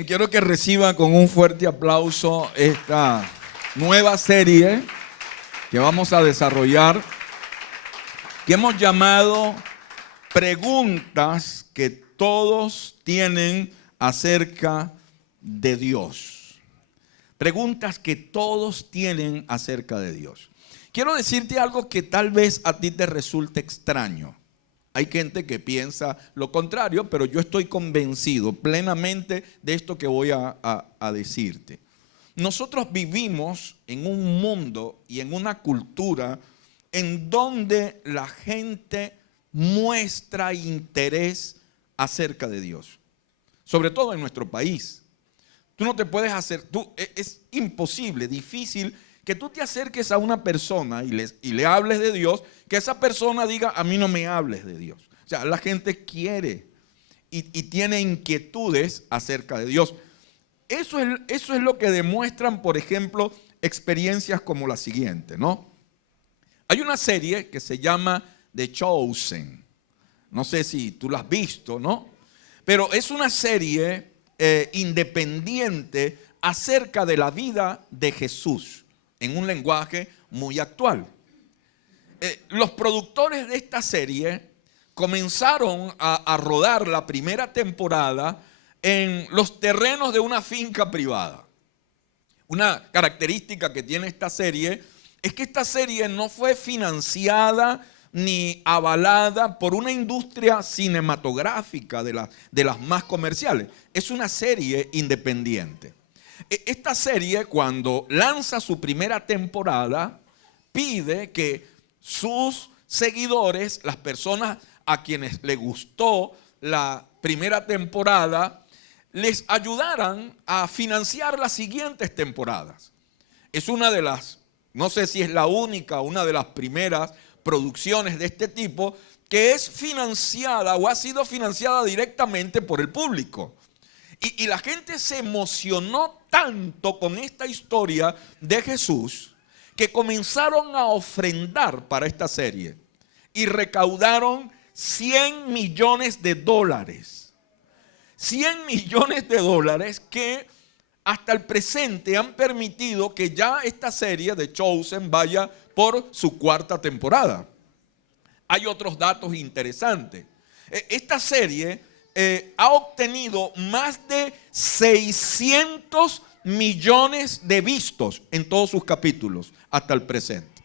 Bien, quiero que reciban con un fuerte aplauso esta nueva serie que vamos a desarrollar, que hemos llamado Preguntas que todos tienen acerca de Dios. Preguntas que todos tienen acerca de Dios. Quiero decirte algo que tal vez a ti te resulte extraño. Hay gente que piensa lo contrario, pero yo estoy convencido plenamente de esto que voy a decirte. Nosotros vivimos en un mundo y en una cultura en donde la gente muestra interés acerca de Dios. Sobre todo en nuestro país. Tú no te puedes hacer, es imposible, difícil que tú te acerques a una persona y le hables de Dios, que esa persona diga, a mí no me hables de Dios. O sea, la gente quiere y tiene inquietudes acerca de Dios. Eso es lo que demuestran, por ejemplo, experiencias como la siguiente, ¿no? Hay una serie que se llama The Chosen. No sé si tú la has visto, ¿no? Pero es una serie independiente acerca de la vida de Jesús, en un lenguaje muy actual. Los productores de esta serie comenzaron a rodar la primera temporada en los terrenos de una finca privada. Una característica que tiene esta serie es que esta serie no fue financiada ni avalada por una industria cinematográfica de las más comerciales. Es una serie independiente. Esta serie, cuando lanza su primera temporada, pide que sus seguidores, las personas a quienes les gustó la primera temporada, les ayudaran a financiar las siguientes temporadas. Es una de las, no sé si es la única, una de las primeras producciones de este tipo que es financiada o ha sido financiada directamente por el público. Y la gente se emocionó tanto con esta historia de Jesús que comenzaron a ofrendar para esta serie y recaudaron $100 millones. $100 millones que hasta el presente han permitido que ya esta serie de Chosen vaya por su cuarta temporada. Hay otros datos interesantes. Esta serie ha obtenido más de 600 millones de vistos en todos sus capítulos hasta el presente.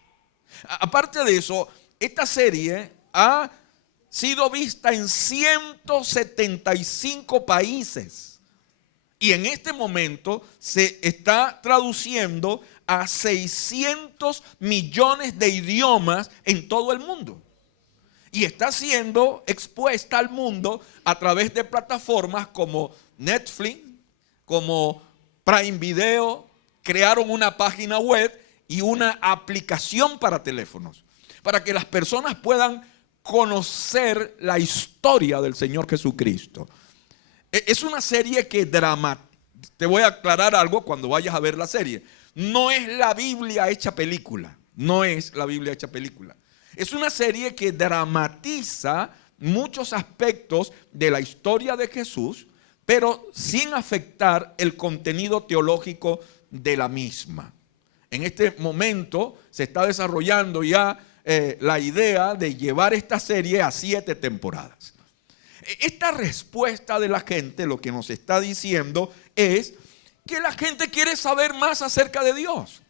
Aparte de eso, esta serie ha sido vista en 175 países y en este momento se está traduciendo a 600 millones de idiomas en todo el mundo. Y está siendo expuesta al mundo a través de plataformas como Netflix, como Prime Video. Crearon una página web y una aplicación para teléfonos, para que las personas puedan conocer la historia del Señor Jesucristo. Es una serie que te voy a aclarar algo cuando vayas a ver la serie. No es la Biblia hecha película. No es la Biblia hecha película. Es una serie que dramatiza muchos aspectos de la historia de Jesús, pero sin afectar el contenido teológico de la misma. En este momento se está desarrollando ya la idea de llevar esta serie a 7 temporadas. Esta respuesta de la gente lo que nos está diciendo es que la gente quiere saber más acerca de Dios.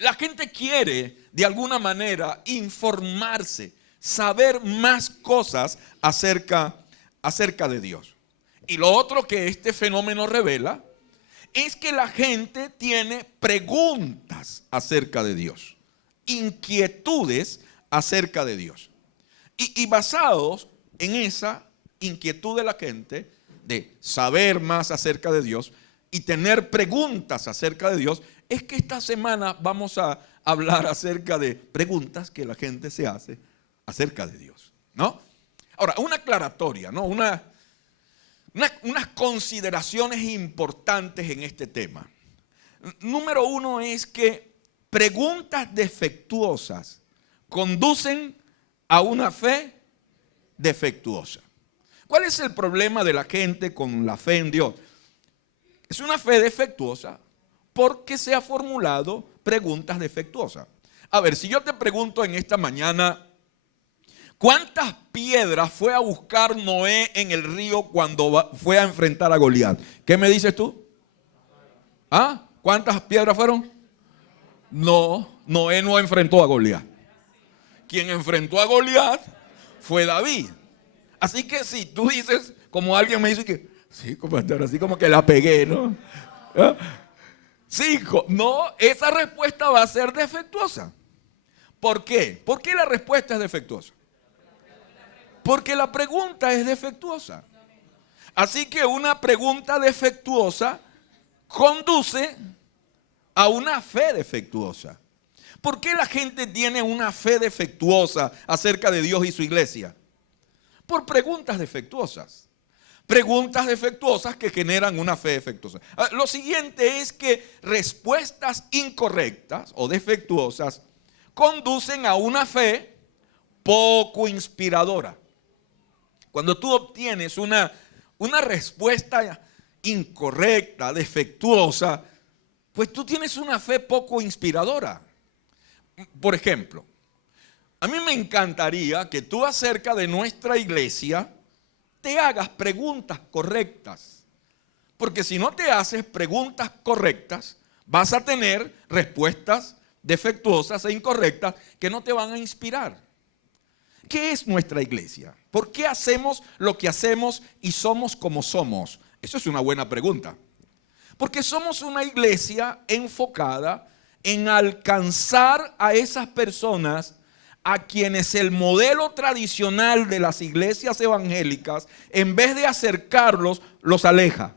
La gente quiere de alguna manera informarse, saber más cosas acerca de Dios. Y lo otro que este fenómeno revela es que la gente tiene preguntas acerca de Dios, inquietudes acerca de Dios. Y basados en esa inquietud de la gente de saber más acerca de Dios y tener preguntas acerca de Dios, es que esta semana vamos a hablar acerca de preguntas que la gente se hace acerca de Dios, ¿no? Ahora, una aclaratoria, ¿no? Unas consideraciones importantes en este tema. Número 1 es que preguntas defectuosas conducen a una fe defectuosa. ¿Cuál es el problema de la gente con la fe en Dios? Es una fe defectuosa porque se ha formulado preguntas defectuosas. A ver, si yo te pregunto en esta mañana, ¿cuántas piedras fue a buscar Noé en el río cuando fue a enfrentar a Goliat? ¿Qué me dices tú? ¿Ah? ¿Cuántas piedras fueron? No, Noé no enfrentó a Goliat. Quien enfrentó a Goliat fue David. Así que si tú dices, como alguien me dice que, sí, compadre, así como que la pegué, ¿no? ¿Ah? Sí, no, esa respuesta va a ser defectuosa. ¿Por qué? ¿Por qué la respuesta es defectuosa? Porque la pregunta es defectuosa. Así que una pregunta defectuosa conduce a una fe defectuosa. ¿Por qué la gente tiene una fe defectuosa acerca de Dios y su iglesia? Por preguntas defectuosas. Preguntas defectuosas que generan una fe defectuosa. Lo siguiente es que respuestas incorrectas o defectuosas conducen a una fe poco inspiradora. Cuando tú obtienes una respuesta incorrecta, defectuosa, pues tú tienes una fe poco inspiradora. Por ejemplo, a mí me encantaría que tú acerca de nuestra iglesia te hagas preguntas correctas. Porque si no te haces preguntas correctas, vas a tener respuestas defectuosas e incorrectas que no te van a inspirar. ¿Qué es nuestra iglesia? ¿Por qué hacemos lo que hacemos y somos como somos? Eso es una buena pregunta. Porque somos una iglesia enfocada en alcanzar a esas personas a quienes el modelo tradicional de las iglesias evangélicas, en vez de acercarlos, los aleja.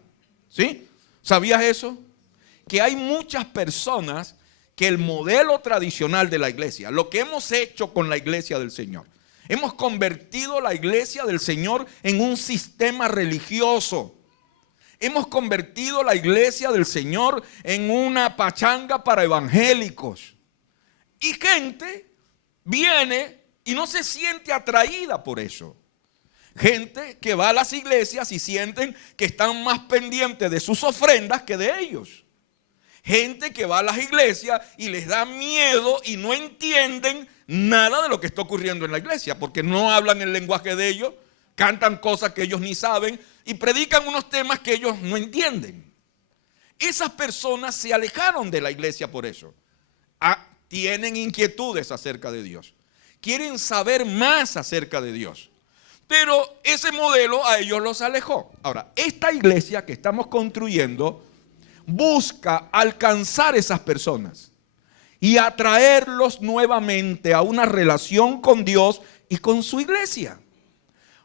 ¿Sí? ¿Sabías eso? Que hay muchas personas que el modelo tradicional de la iglesia, lo que hemos hecho con la iglesia del Señor, hemos convertido la iglesia del Señor en un sistema religioso. Hemos convertido la iglesia del Señor en una pachanga para evangélicos. Y gente viene y no se siente atraída por eso. Gente que va a las iglesias y sienten que están más pendientes de sus ofrendas que de ellos. Gente que va a las iglesias y les da miedo y no entienden nada de lo que está ocurriendo en la iglesia, porque no hablan el lenguaje de ellos, cantan cosas que ellos ni saben y predican unos temas que ellos no entienden. Esas personas se alejaron de la iglesia por eso. Tienen inquietudes acerca de Dios. Quieren saber más acerca de Dios. Pero ese modelo a ellos los alejó. Ahora, esta iglesia que estamos construyendo busca alcanzar esas personas y atraerlos nuevamente a una relación con Dios y con su iglesia.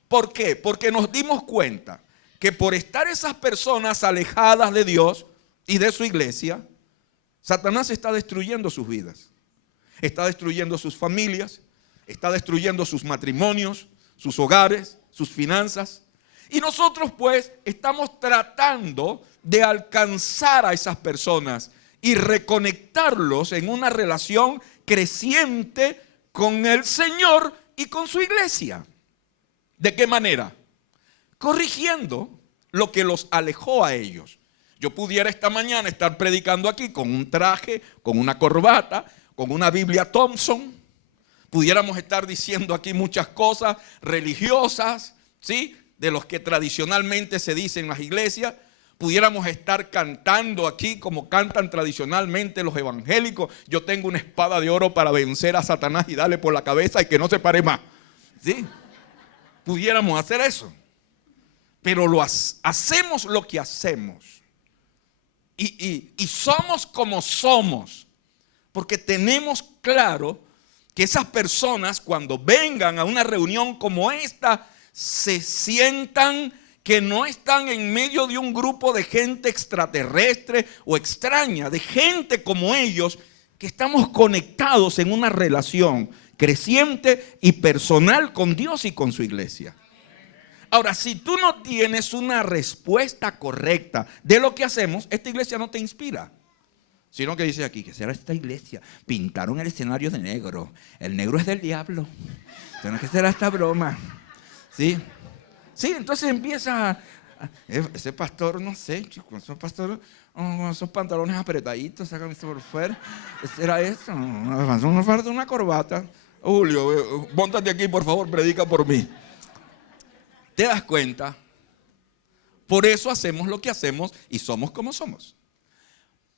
¿Por qué? Porque nos dimos cuenta que por estar esas personas alejadas de Dios y de su iglesia, Satanás está destruyendo sus vidas. Está destruyendo sus familias, está destruyendo sus matrimonios, sus hogares, sus finanzas. Y nosotros pues estamos tratando de alcanzar a esas personas y reconectarlos en una relación creciente con el Señor y con su iglesia. ¿De qué manera? Corrigiendo lo que los alejó a ellos. Yo pudiera esta mañana estar predicando aquí con un traje, con una corbata, con una Biblia Thompson. Pudiéramos estar diciendo aquí muchas cosas religiosas, ¿sí? De los que tradicionalmente se dicen en las iglesias. Pudiéramos estar cantando aquí como cantan tradicionalmente los evangélicos. Yo tengo una espada de oro para vencer a Satanás y darle por la cabeza y que no se pare más. ¿Sí? Pudiéramos hacer eso. Pero hacemos lo que hacemos. Y somos como somos. Porque tenemos claro que esas personas cuando vengan a una reunión como esta se sientan que no están en medio de un grupo de gente extraterrestre o extraña, de gente como ellos, que estamos conectados en una relación creciente y personal con Dios y con su iglesia. Ahora, si tú no tienes una respuesta correcta de lo que hacemos, esta iglesia no te inspira. Sino que dice aquí, que será esta iglesia, pintaron el escenario de negro. El negro es del diablo. ¿Qué será esta broma? ¿Sí? Sí, entonces empieza Ese pastor, no sé, chicos, esos pastores con esos pantalones apretaditos, esa camisa por fuera. ¿Era eso? No falta una corbata. Julio, póntate aquí, por favor, predica por mí. ¿Te das cuenta? Por eso hacemos lo que hacemos y somos como somos.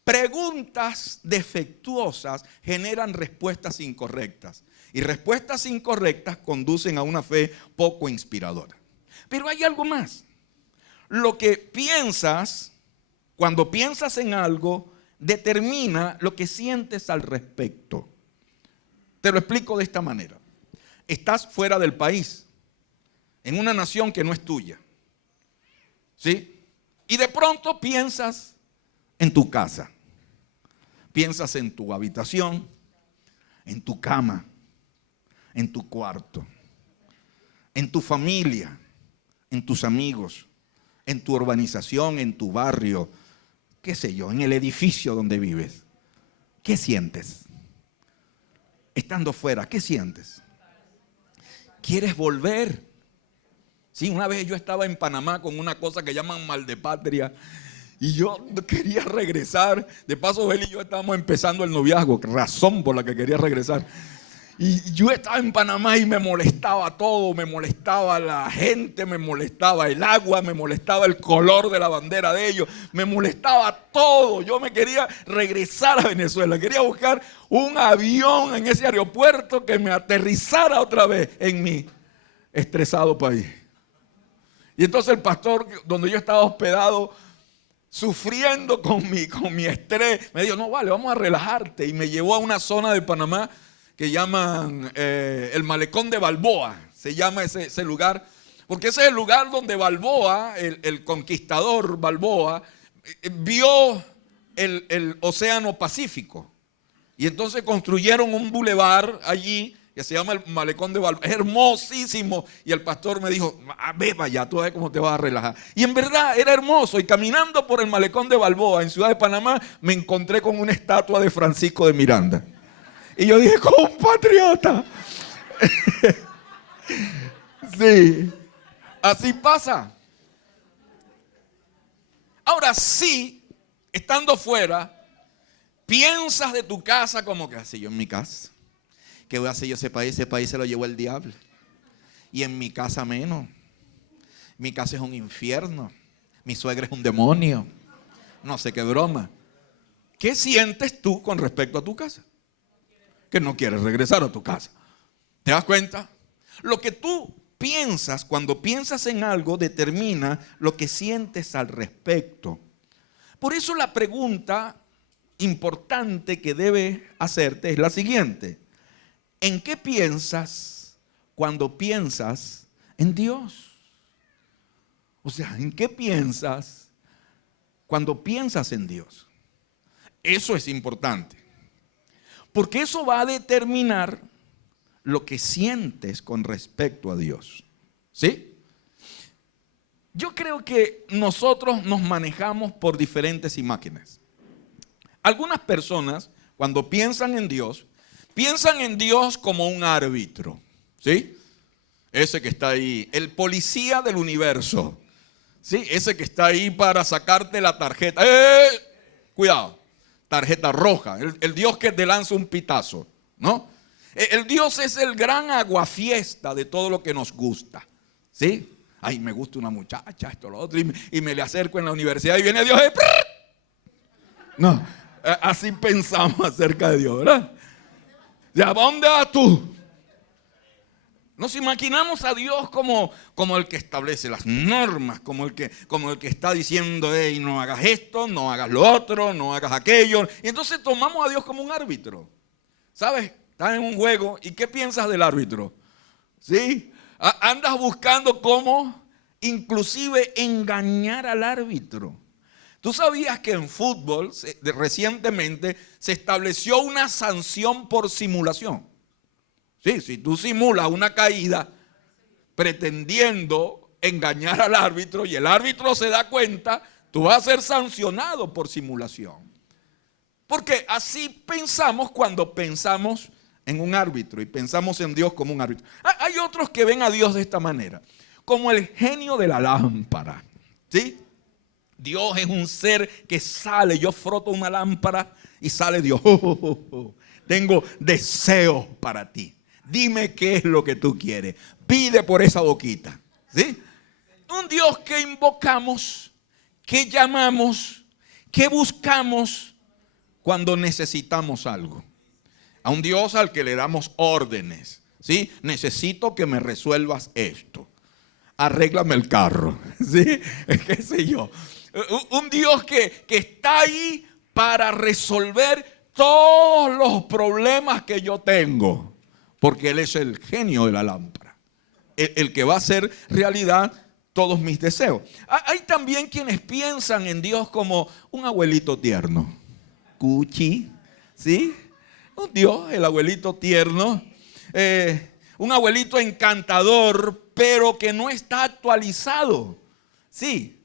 Preguntas defectuosas generan respuestas incorrectas. Y respuestas incorrectas conducen a una fe poco inspiradora. Pero hay algo más. Lo que piensas, cuando piensas en algo, determina lo que sientes al respecto. Te lo explico de esta manera. Estás fuera del país, en una nación que no es tuya. ¿Sí? Y de pronto piensas en tu casa. Piensas en tu habitación, en tu cama, en tu cuarto, en tu familia, en tus amigos, en tu urbanización, en tu barrio, qué sé yo, en el edificio donde vives. ¿Qué sientes? Estando fuera, ¿qué sientes? ¿Quieres volver? Sí, una vez yo estaba en Panamá con una cosa que llaman mal de patria y yo quería regresar. De paso, él y yo estábamos empezando el noviazgo, razón por la que quería regresar. Y yo estaba en Panamá y me molestaba todo, me molestaba la gente, me molestaba el agua, me molestaba el color de la bandera de ellos, me molestaba todo. Yo me quería regresar a Venezuela, quería buscar un avión en ese aeropuerto que me aterrizara otra vez en mi estresado país. Y entonces el pastor donde yo estaba hospedado, sufriendo con mi estrés, me dijo, no vale, vamos a relajarte. Y me llevó a una zona de Panamá que llaman el Malecón de Balboa, se llama ese lugar, porque ese es el lugar donde Balboa, el conquistador Balboa, vio el Océano Pacífico. Y entonces construyeron un bulevar allí que se llama el Malecón de Balboa. Es hermosísimo. Y el pastor me dijo, ve para allá, tú ves cómo te vas a relajar. Y en verdad era hermoso. Y caminando por el Malecón de Balboa en Ciudad de Panamá, me encontré con una estatua de Francisco de Miranda. Y yo dije, compatriota. Sí, así pasa. Ahora sí, estando fuera, piensas de tu casa como que así yo en mi casa. ¿Qué voy a hacer yo ese país? Ese país se lo llevó el diablo. Y en mi casa menos. Mi casa es un infierno. Mi suegra es un demonio. No sé qué broma. ¿Qué sientes tú con respecto a tu casa? Que no quieres regresar a tu casa. ¿Te das cuenta? Lo que tú piensas cuando piensas en algo determina lo que sientes al respecto. Por eso la pregunta importante que debes hacerte es la siguiente. ¿En qué piensas cuando piensas en Dios? O sea, ¿en qué piensas cuando piensas en Dios? Eso es importante. Porque eso va a determinar lo que sientes con respecto a Dios. ¿Sí? Yo creo que nosotros nos manejamos por diferentes imágenes. Algunas personas, cuando piensan en Dios como un árbitro. ¿Sí? Ese que está ahí, el policía del universo. ¿Sí? Ese que está ahí para sacarte la tarjeta. Cuidado. Tarjeta roja, el Dios que te lanza un pitazo, ¿no? El Dios es el gran aguafiesta de todo lo que nos gusta, ¿sí? Ay, me gusta una muchacha, esto, lo otro, y me le acerco en la universidad y viene Dios. No, así pensamos acerca de Dios, ¿verdad? ¿Ya dónde vas tú? Nos imaginamos a Dios como el que establece las normas, como el que está diciendo, hey, no hagas esto, no hagas lo otro, no hagas aquello. Y entonces tomamos a Dios como un árbitro. ¿Sabes? Estás en un juego y ¿qué piensas del árbitro? ¿Sí? Andas buscando cómo inclusive engañar al árbitro. ¿Tú sabías que en fútbol recientemente se estableció una sanción por simulación? Sí, si tú simulas una caída pretendiendo engañar al árbitro y el árbitro se da cuenta, tú vas a ser sancionado por simulación. Porque así pensamos cuando pensamos en un árbitro y pensamos en Dios como un árbitro. Hay otros que ven a Dios de esta manera, como el genio de la lámpara. ¿Sí? Dios es un ser que sale. Yo froto una lámpara y sale Dios. Tengo deseos para ti. Dime qué es lo que tú quieres. Pide por esa boquita. ¿Sí? Un Dios que invocamos, que llamamos, que buscamos cuando necesitamos algo. A un Dios al que le damos órdenes. ¿Sí? Necesito que me resuelvas esto. Arréglame el carro. ¿Sí? ¿Qué sé yo? Un Dios que está ahí para resolver todos los problemas que yo tengo. Porque Él es el genio de la lámpara. El que va a hacer realidad todos mis deseos. Hay también quienes piensan en Dios como un abuelito tierno. Cuchi, ¿sí? Un Dios, el abuelito tierno. Un abuelito encantador, pero que no está actualizado. Sí,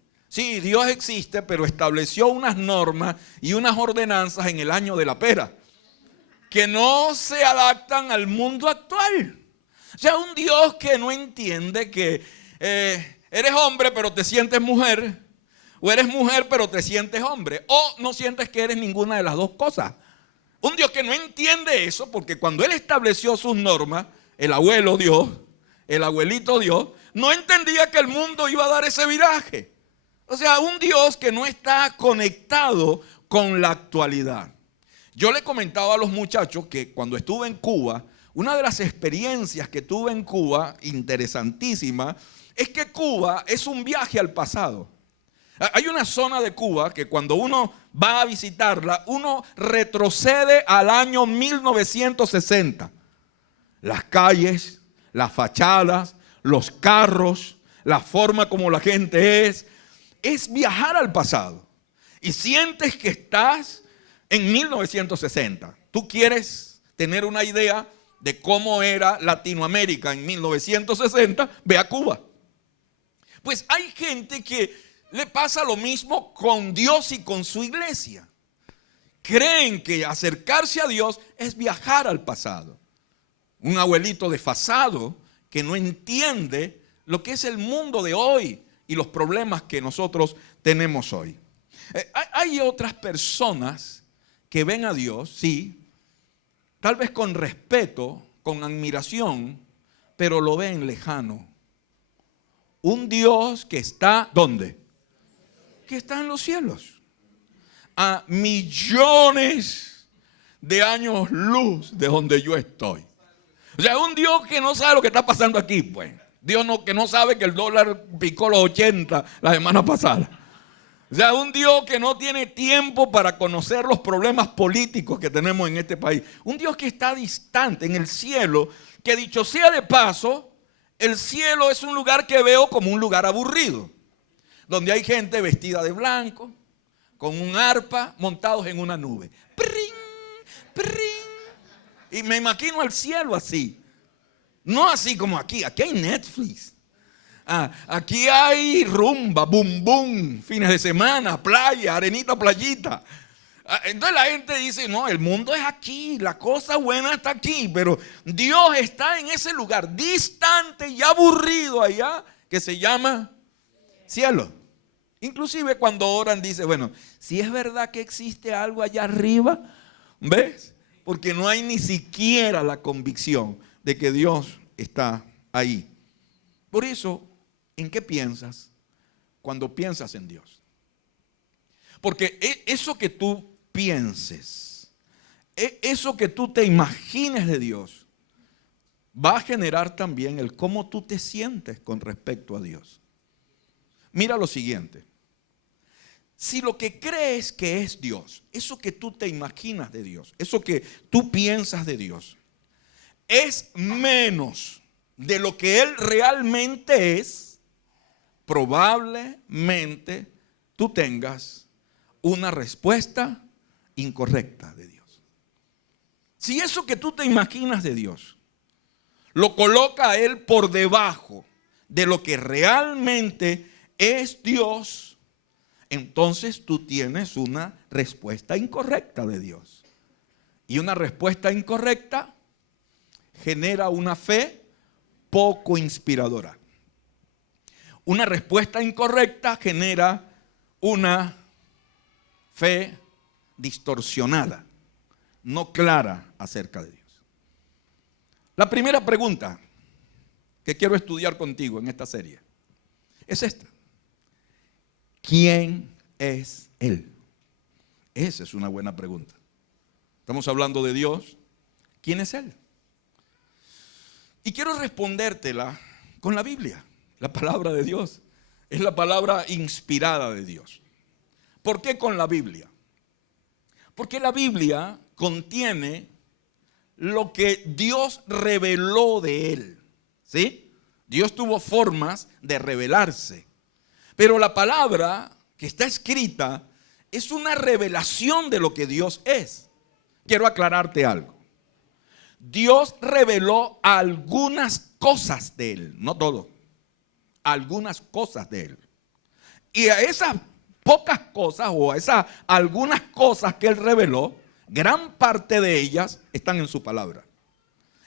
Dios existe, pero estableció unas normas y unas ordenanzas en el año de la pera que no se adaptan al mundo actual. O sea, un Dios que no entiende que eres hombre pero te sientes mujer, o eres mujer pero te sientes hombre, o no sientes que eres ninguna de las dos cosas. Un Dios que no entiende eso, porque cuando Él estableció sus normas, el abuelo Dios, el abuelito Dios, no entendía que el mundo iba a dar ese viraje. O sea, un Dios que no está conectado con la actualidad. Yo le comentaba a los muchachos que cuando estuve en Cuba, una de las experiencias que tuve en Cuba, interesantísima, es que Cuba es un viaje al pasado. Hay una zona de Cuba que cuando uno va a visitarla, uno retrocede al año 1960. Las calles, las fachadas, los carros, la forma como la gente es viajar al pasado. Y sientes que estás en 1960. Tú quieres tener una idea de cómo era Latinoamérica en 1960, ve a Cuba. Pues hay gente que le pasa lo mismo con Dios y con su iglesia. Creen que acercarse a Dios es viajar al pasado. Un abuelito desfasado que no entiende lo que es el mundo de hoy y los problemas que nosotros tenemos hoy. Hay otras personas que ven a Dios, sí, tal vez con respeto, con admiración, pero lo ven lejano. Un Dios que está, ¿dónde? Que está en los cielos. A millones de años luz de donde yo estoy. O sea, un Dios que no sabe lo que está pasando aquí, pues. Dios que no sabe que el dólar picó los 80 la semana pasada. O sea, un Dios que no tiene tiempo para conocer los problemas políticos que tenemos en este país. Un Dios que está distante en el cielo, que dicho sea de paso, el cielo es un lugar que veo como un lugar aburrido, donde hay gente vestida de blanco, con un arpa, montados en una nube. ¡Pring! ¡Pring! Y me imagino el cielo así. No así como aquí. Aquí hay Netflix. Aquí hay rumba, boom, boom, fines de semana, playa, arenita, playita. Entonces la gente dice, no, el mundo es aquí, la cosa buena está aquí, pero Dios está en ese lugar distante y aburrido allá que se llama cielo. Inclusive cuando oran dice, bueno, si es verdad que existe algo allá arriba, ¿ves? Porque no hay ni siquiera la convicción de que Dios está ahí. Por eso, ¿en qué piensas cuando piensas en Dios? Porque eso que tú pienses, eso que tú te imagines de Dios, va a generar también el cómo tú te sientes con respecto a Dios. Mira lo siguiente. Si lo que crees que es Dios, eso que tú te imaginas de Dios, eso que tú piensas de Dios, es menos de lo que Él realmente es, probablemente tú tengas una respuesta incorrecta de Dios. Si eso que tú te imaginas de Dios lo coloca a Él por debajo de lo que realmente es Dios, entonces tú tienes una respuesta incorrecta de Dios. Y una respuesta incorrecta genera una fe poco inspiradora. Una respuesta incorrecta genera una fe distorsionada, no clara acerca de Dios. La primera pregunta que quiero estudiar contigo en esta serie es esta: ¿quién es Él? Esa es una buena pregunta. Estamos hablando de Dios. ¿Quién es Él? Y quiero respondértela con la Biblia. La palabra de Dios es la palabra inspirada de Dios. ¿Por qué con la Biblia? Porque la Biblia contiene lo que Dios reveló de Él. ¿Sí? Dios tuvo formas de revelarse. Pero la palabra que está escrita es una revelación de lo que Dios es. Quiero aclararte algo. Dios reveló algunas cosas de Él, no todo. Algunas cosas de Él. Y a esas pocas cosas o a esas algunas cosas que Él reveló, gran parte de ellas están en su palabra.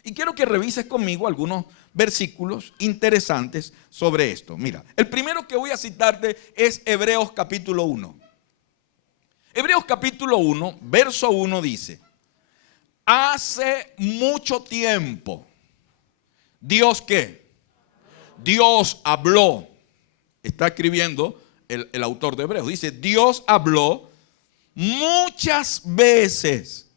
Y quiero que revises conmigo algunos versículos interesantes sobre esto. Mira, el primero que voy a citarte es Hebreos capítulo 1. Hebreos capítulo 1, verso 1 dice: hace mucho tiempo, ¿Dios qué? Dios habló. Está escribiendo el autor de Hebreos. Dice: Dios habló muchas veces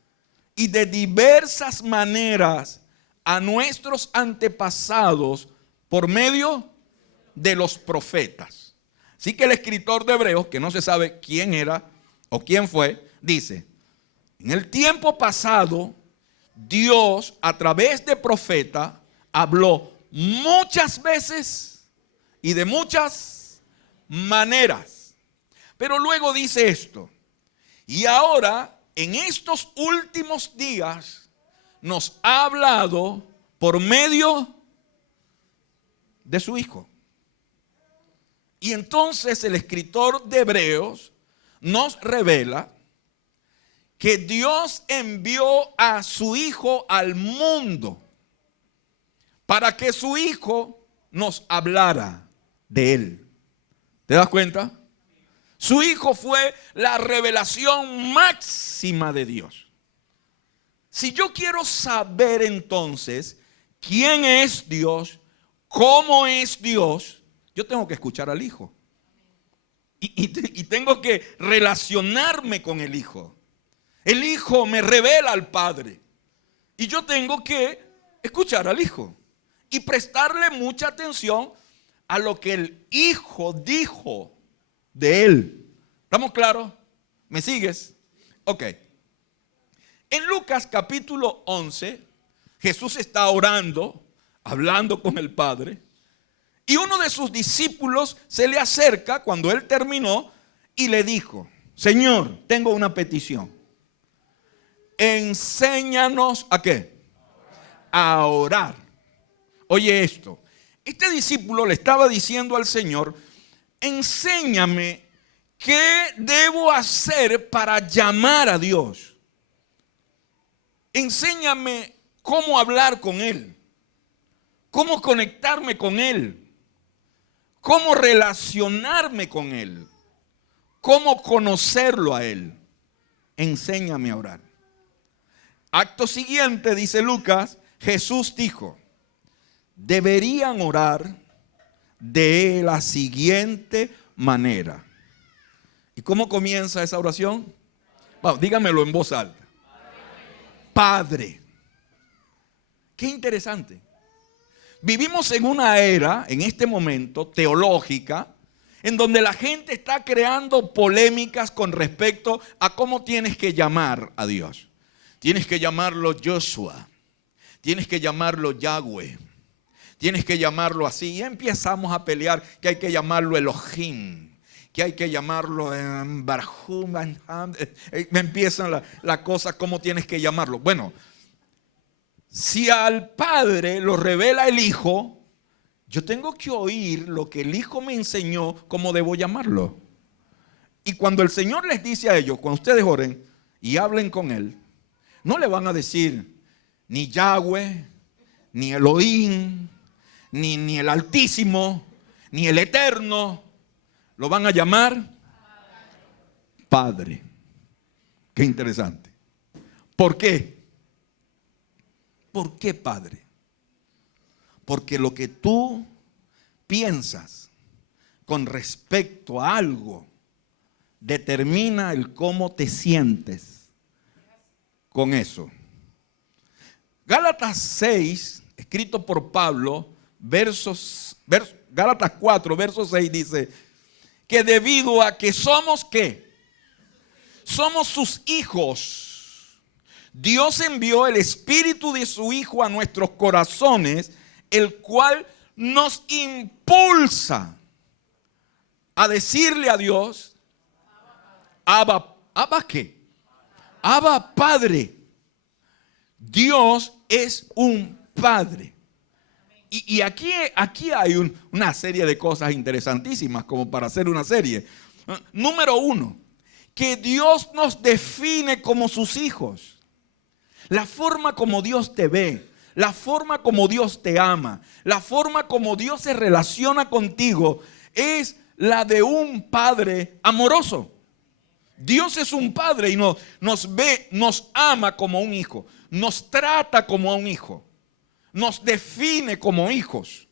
y de diversas maneras a nuestros antepasados por medio de los profetas. Así que el escritor de Hebreos, que no se sabe quién era o quién fue, dice: en el tiempo pasado, Dios a través de profeta habló muchas veces y de muchas maneras. Pero luego dice esto: y ahora, en estos últimos días, nos ha hablado por medio de su Hijo. Y entonces el escritor de Hebreos nos revela que Dios envió a su Hijo al mundo para que su Hijo nos hablara de Él. ¿Te das cuenta? Su Hijo fue la revelación máxima de Dios. Si yo quiero saber entonces quién es Dios, cómo es Dios, yo tengo que escuchar al Hijo. Y tengo que relacionarme con el Hijo. El Hijo me revela al Padre. Y yo tengo que escuchar al Hijo y prestarle mucha atención a lo que el Hijo dijo de Él. ¿Estamos claros? ¿Me sigues? Ok. En Lucas capítulo 11, Jesús está orando, hablando con el Padre. Y uno de sus discípulos se le acerca cuando él terminó y le dijo: Señor, tengo una petición. Enséñanos ¿a qué? A orar. Oye esto. Este discípulo le estaba diciendo al Señor: enséñame qué debo hacer para llamar a Dios. Enséñame cómo hablar con Él, cómo conectarme con Él, cómo relacionarme con Él, cómo conocerlo a Él. Enséñame a orar. Acto siguiente, dice Lucas, Jesús dijo: deberían orar de la siguiente manera. ¿Y cómo comienza esa oración? Vamos, dígamelo en voz alta. Padre. Qué interesante. Vivimos en una era, en este momento, teológica, en donde la gente está creando polémicas con respecto a cómo tienes que llamar a Dios. Tienes que llamarlo Joshua, tienes que llamarlo Yahweh, tienes que llamarlo así. Y empezamos a pelear que hay que llamarlo Elohim, que hay que llamarlo Barhum. Me empiezan la cosa, cómo tienes que llamarlo. Bueno, si al Padre lo revela el Hijo, yo tengo que oír lo que el Hijo me enseñó, cómo debo llamarlo. Y cuando el Señor les dice a ellos, cuando ustedes oren y hablen con Él, no le van a decir ni Yahweh, ni Elohim, ni el Altísimo. ni el Eterno, lo van a llamar Padre. Qué interesante. ¿Por qué? ¿Por qué Padre? Porque lo que tú piensas con respecto a algo determina el cómo te sientes con eso. Gálatas 6, escrito por Pablo, Gálatas 4, verso 6 dice que debido a que somos ¿qué? Somos sus hijos. Dios envió el Espíritu de su Hijo a nuestros corazones, el cual nos impulsa a decirle a Dios, Abba, ¿Abba qué? Abba Padre. Dios es un Padre. Y aquí hay una serie de cosas interesantísimas como para hacer una serie. Número 1, que Dios nos define como sus hijos. La forma como Dios te ve, la forma como Dios te ama, la forma como Dios se relaciona contigo es la de un padre amoroso. Dios es un padre y nos ve, nos ama como un hijo, nos trata como a un hijo, nos define como hijos.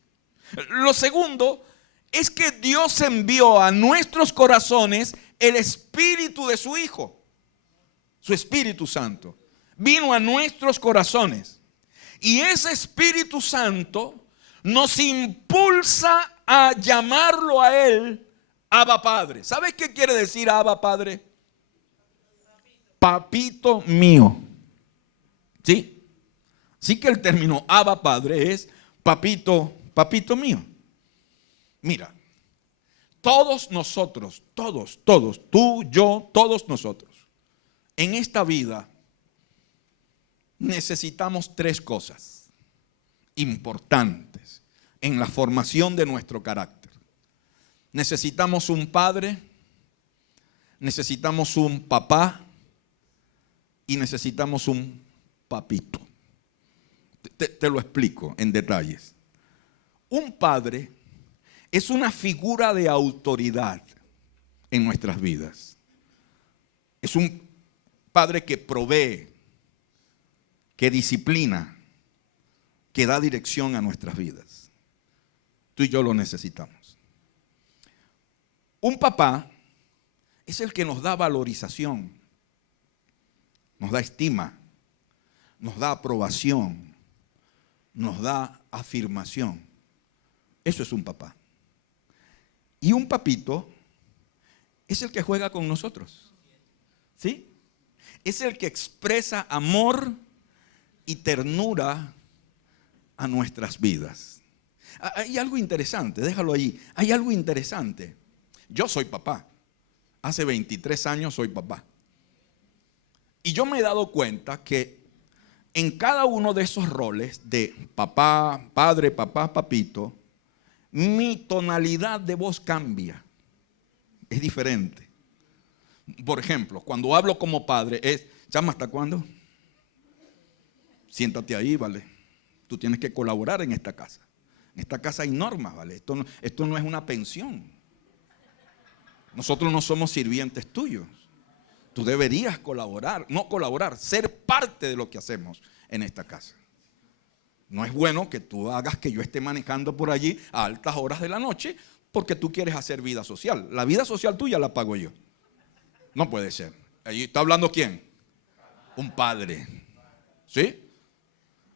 Lo segundo es que Dios envió a nuestros corazones el Espíritu de su Hijo, su Espíritu Santo. Vino a nuestros corazones y ese Espíritu Santo nos impulsa a llamarlo a Él Abba Padre. ¿Sabes qué quiere decir Abba Padre? Papito mío. ¿Sí? Así que el término Abba Padre es papito mío. Mira, todos nosotros, todos, tú, yo, todos nosotros, en esta vida necesitamos 3 cosas importantes en la formación de nuestro carácter. Necesitamos un padre, necesitamos un papá y necesitamos un papito. Te lo explico en detalles. Un padre es una figura de autoridad en nuestras vidas. Es un padre que provee, que disciplina, que da dirección a nuestras vidas. Tú y yo lo necesitamos. Un papá es el que nos da valorización, nos da estima, nos da aprobación, nos da afirmación. Eso es un papá. Y un papito es el que juega con nosotros. ¿Sí? Es el que expresa amor y ternura a nuestras vidas. Hay algo interesante, déjalo allí. Hay algo interesante. Yo soy papá. Hace 23 años soy papá. Y yo me he dado cuenta que en cada uno de esos roles de papá, padre, papá, papito, mi tonalidad de voz cambia. Es diferente. Por ejemplo, cuando hablo como padre es, chama, ¿hasta cuándo? Siéntate ahí, ¿vale? Tú tienes que colaborar en esta casa. En esta casa hay normas, ¿vale? Esto no es una pensión. Nosotros no somos sirvientes tuyos. Tú deberías colaborar, no colaborar, ser parte de lo que hacemos en esta casa. No es bueno que tú hagas que yo esté manejando por allí a altas horas de la noche porque tú quieres hacer vida social. La vida social tuya la pago yo. No puede ser. Ahí está hablando ¿quién? Un padre. ¿Sí?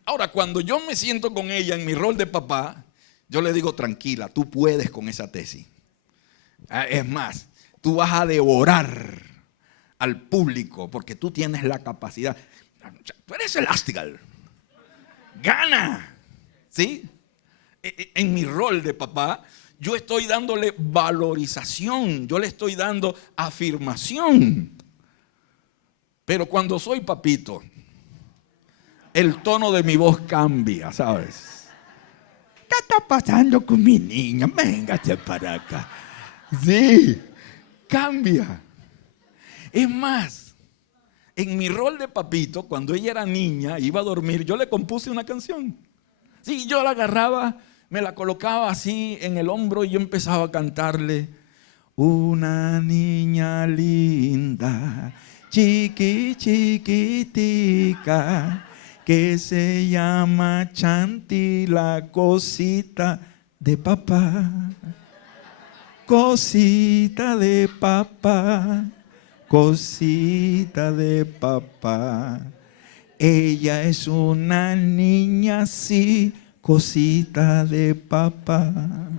Ahora, cuando yo me siento con ella en mi rol de papá, yo le digo, tranquila, tú puedes con esa tesis. Es más, tú vas a devorar al público porque tú tienes la capacidad. Tú eres Elastigirl. Gana. ¿Sí? En mi rol de papá, yo estoy dándole valorización, yo le estoy dando afirmación. Pero cuando soy papito, el tono de mi voz cambia, ¿sabes? ¿Qué está pasando con mi niña? Véngase para acá. Sí, cambia. Es más, en mi rol de papito, cuando ella era niña, iba a dormir, yo le compuse una canción. Sí, yo la agarraba, me la colocaba así en el hombro y yo empezaba a cantarle: una niña linda, chiquitica, que se llama Chanti, la cosita de papá. Cosita de papá, cosita de papá. Ella es una niña así, cosita de papá.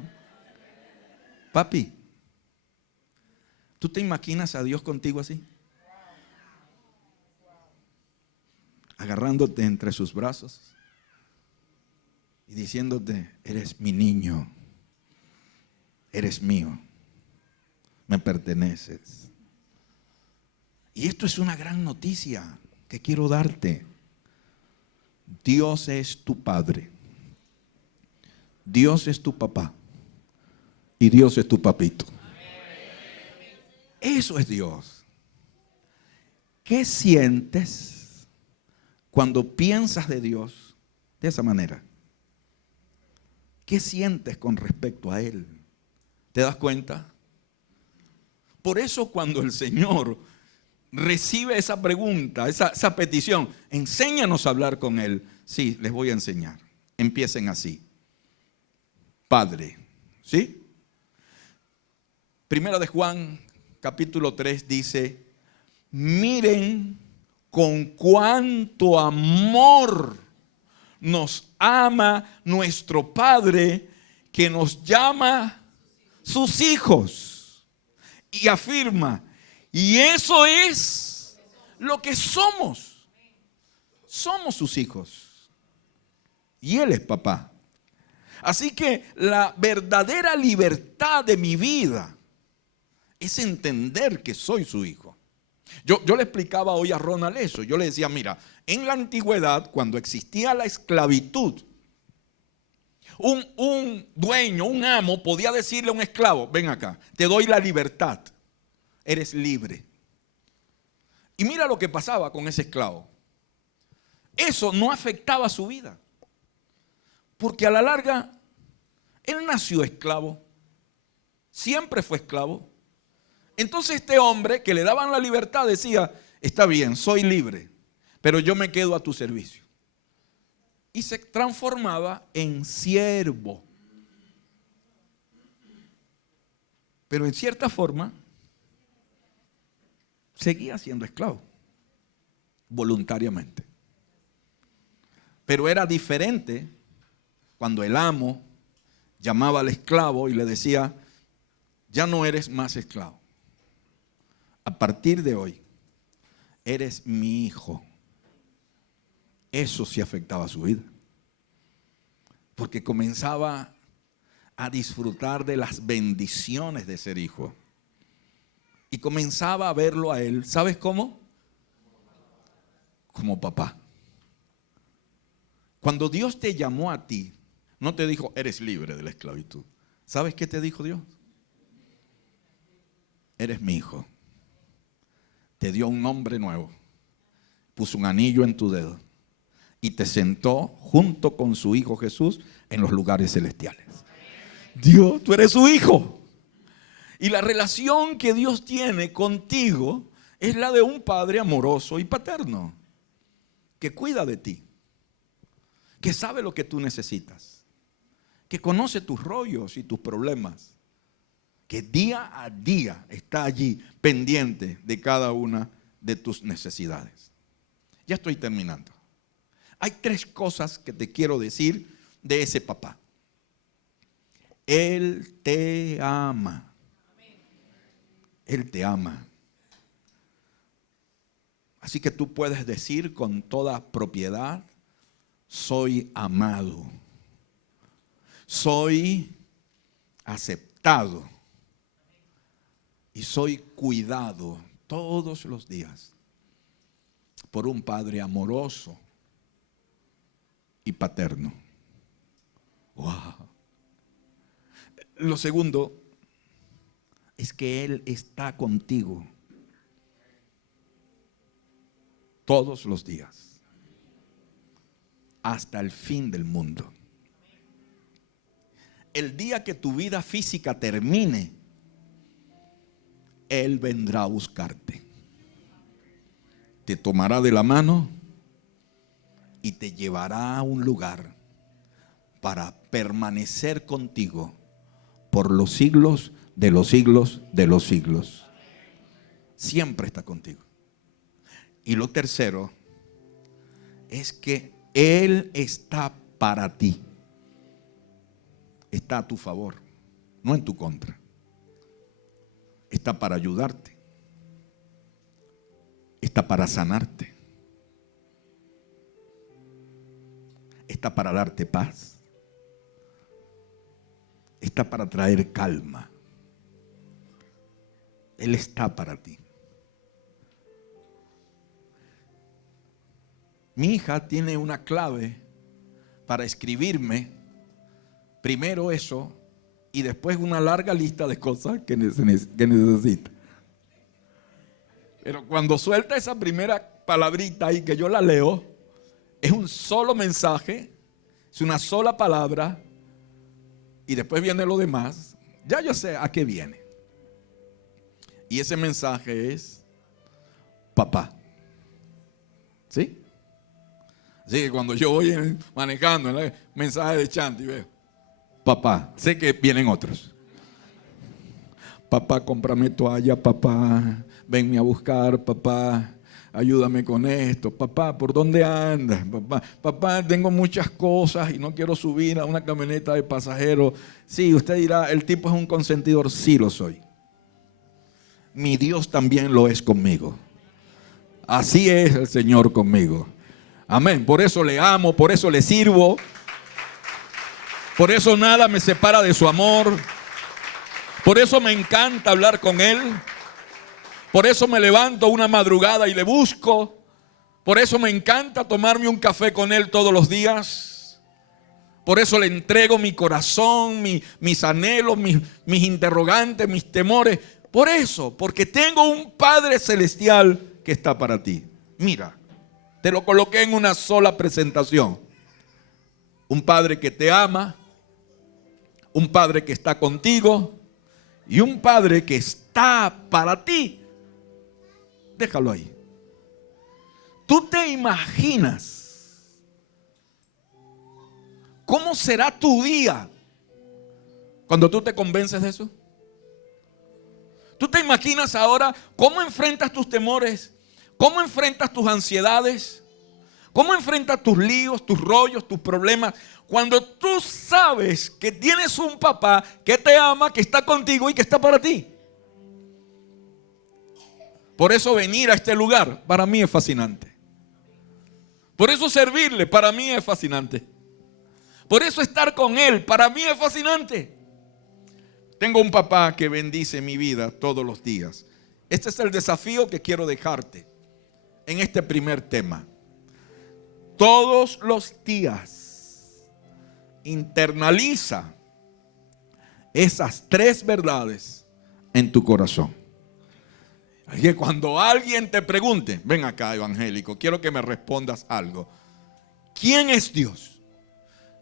Papi, ¿tú te imaginas a Dios contigo así? Agarrándote entre sus brazos y diciéndote: eres mi niño, eres mío, me perteneces. Y esto es una gran noticia que quiero darte. Dios es tu Padre, Dios es tu papá y Dios es tu papito. Eso es Dios. ¿Qué sientes cuando piensas de Dios de esa manera? ¿Qué sientes con respecto a Él? ¿Te das cuenta? Por eso cuando el Señor recibe esa pregunta, esa petición: enséñanos a hablar con Él. Sí, les voy a enseñar. Empiecen así: Padre. ¿Sí? Primera de Juan, capítulo 3 dice: miren con cuánto amor nos ama nuestro Padre, que nos llama sus hijos. Y afirma: y eso es lo que somos. Somos sus hijos. Y Él es papá. Así que la verdadera libertad de mi vida es entender que soy su hijo. Yo le explicaba hoy a Ronald eso. Yo le decía: mira, en la antigüedad, cuando existía la esclavitud, un dueño, un amo podía decirle a un esclavo: ven acá, te doy la libertad, eres libre. Y mira lo que pasaba con ese esclavo. Eso no afectaba su vida, porque a la larga él nació esclavo, siempre fue esclavo. Entonces este hombre que le daban la libertad decía: está bien, soy libre, pero yo me quedo a tu servicio. Y se transformaba en siervo. Pero en cierta forma seguía siendo esclavo, voluntariamente. Pero era diferente cuando el amo llamaba al esclavo y le decía: ya no eres más esclavo. A partir de hoy, eres mi hijo. Eso sí afectaba su vida. Porque comenzaba a disfrutar de las bendiciones de ser hijo. Y comenzaba a verlo a él, ¿sabes cómo? Como papá. Cuando Dios te llamó a ti, no te dijo: eres libre de la esclavitud. ¿Sabes qué te dijo Dios? Eres mi hijo. Te dio un nombre nuevo, puso un anillo en tu dedo y te sentó junto con su hijo Jesús en los lugares celestiales. Dios, tú eres su hijo. Y la relación que Dios tiene contigo es la de un padre amoroso y paterno, que cuida de ti, que sabe lo que tú necesitas, que conoce tus rollos y tus problemas, que día a día está allí pendiente de cada una de tus necesidades. Ya estoy terminando. Hay 3 cosas que te quiero decir de ese papá. Él te ama. Él te ama. Así que tú puedes decir con toda propiedad: soy amado. Soy aceptado. Y soy cuidado todos los días por un padre amoroso y paterno. Wow. Lo segundo es que Él está contigo todos los días, hasta el fin del mundo. el día que tu vida física termine, Él vendrá a buscarte. Te tomará de la mano y te llevará a un lugar para permanecer contigo por los siglos de los siglos de los siglos. Siempre está contigo. Y lo tercero es que Él está para ti. Está a tu favor, no en tu contra. Está para ayudarte. Está para sanarte. Está para darte paz. Está para traer calma. Él está para ti. Mi hija tiene una clave para escribirme. Primero eso y después una larga lista de cosas que necesita. Pero cuando suelta esa primera palabrita ahí que yo la leo, es un solo mensaje, es una sola palabra y después viene lo demás. Ya yo sé a qué viene. Y ese mensaje es papá. ¿Sí? Así que cuando yo voy manejando el mensaje de Chanti veo papá, sé que vienen otros. Papá, cómprame toalla, papá, venme a buscar, papá, ayúdame con esto, papá, ¿por dónde andas? Papá, tengo muchas cosas y no quiero subir a una camioneta de pasajeros. Sí, usted dirá, el tipo es un consentidor, sí lo soy. Mi Dios también lo es conmigo. Así es el Señor conmigo. Amén, por eso le amo, por eso le sirvo. Por eso nada me separa de su amor. Por eso me encanta hablar con Él. Por eso me levanto una madrugada y le busco. Por eso me encanta tomarme un café con Él todos los días. Por eso le entrego mi corazón, mis anhelos, mis interrogantes, mis temores. Por eso, porque tengo un Padre celestial que está para ti. Mira, te lo coloqué en una sola presentación. Un Padre que te ama. Un Padre que está contigo y un Padre que está para ti. Déjalo ahí. ¿Tú te imaginas cómo será tu día cuando tú te convences de eso? ¿Tú te imaginas ahora cómo enfrentas tus temores? ¿Cómo enfrentas tus ansiedades? ¿Cómo enfrentas tus líos, tus rollos, tus problemas? Cuando tú sabes que tienes un papá que te ama, que está contigo y que está para ti. Por eso venir a este lugar para mí es fascinante. Por eso servirle para mí es fascinante. Por eso estar con Él para mí es fascinante. Tengo un papá que bendice mi vida todos los días. Este es el desafío que quiero dejarte en este primer tema. Todos los días internaliza esas 3 verdades en tu corazón. Así que cuando alguien te pregunte, ven acá, evangélico, quiero que me respondas algo. ¿Quién es Dios?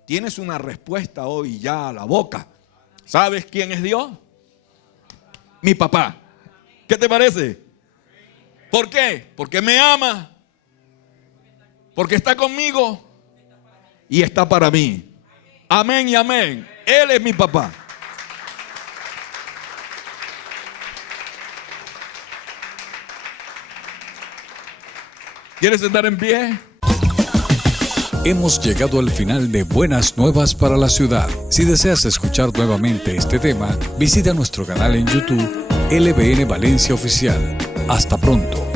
Tienes una respuesta hoy ya a la boca. ¿Sabes quién es Dios? Mi papá. ¿Qué te parece? ¿Por qué? Porque me ama. Porque está conmigo y está para mí. Amén y amén. Él es mi papá. ¿Quieres estar en pie? Hemos llegado al final de Buenas Nuevas para la Ciudad. Si deseas escuchar nuevamente este tema, visita nuestro canal en YouTube, LBN Valencia Oficial. Hasta pronto.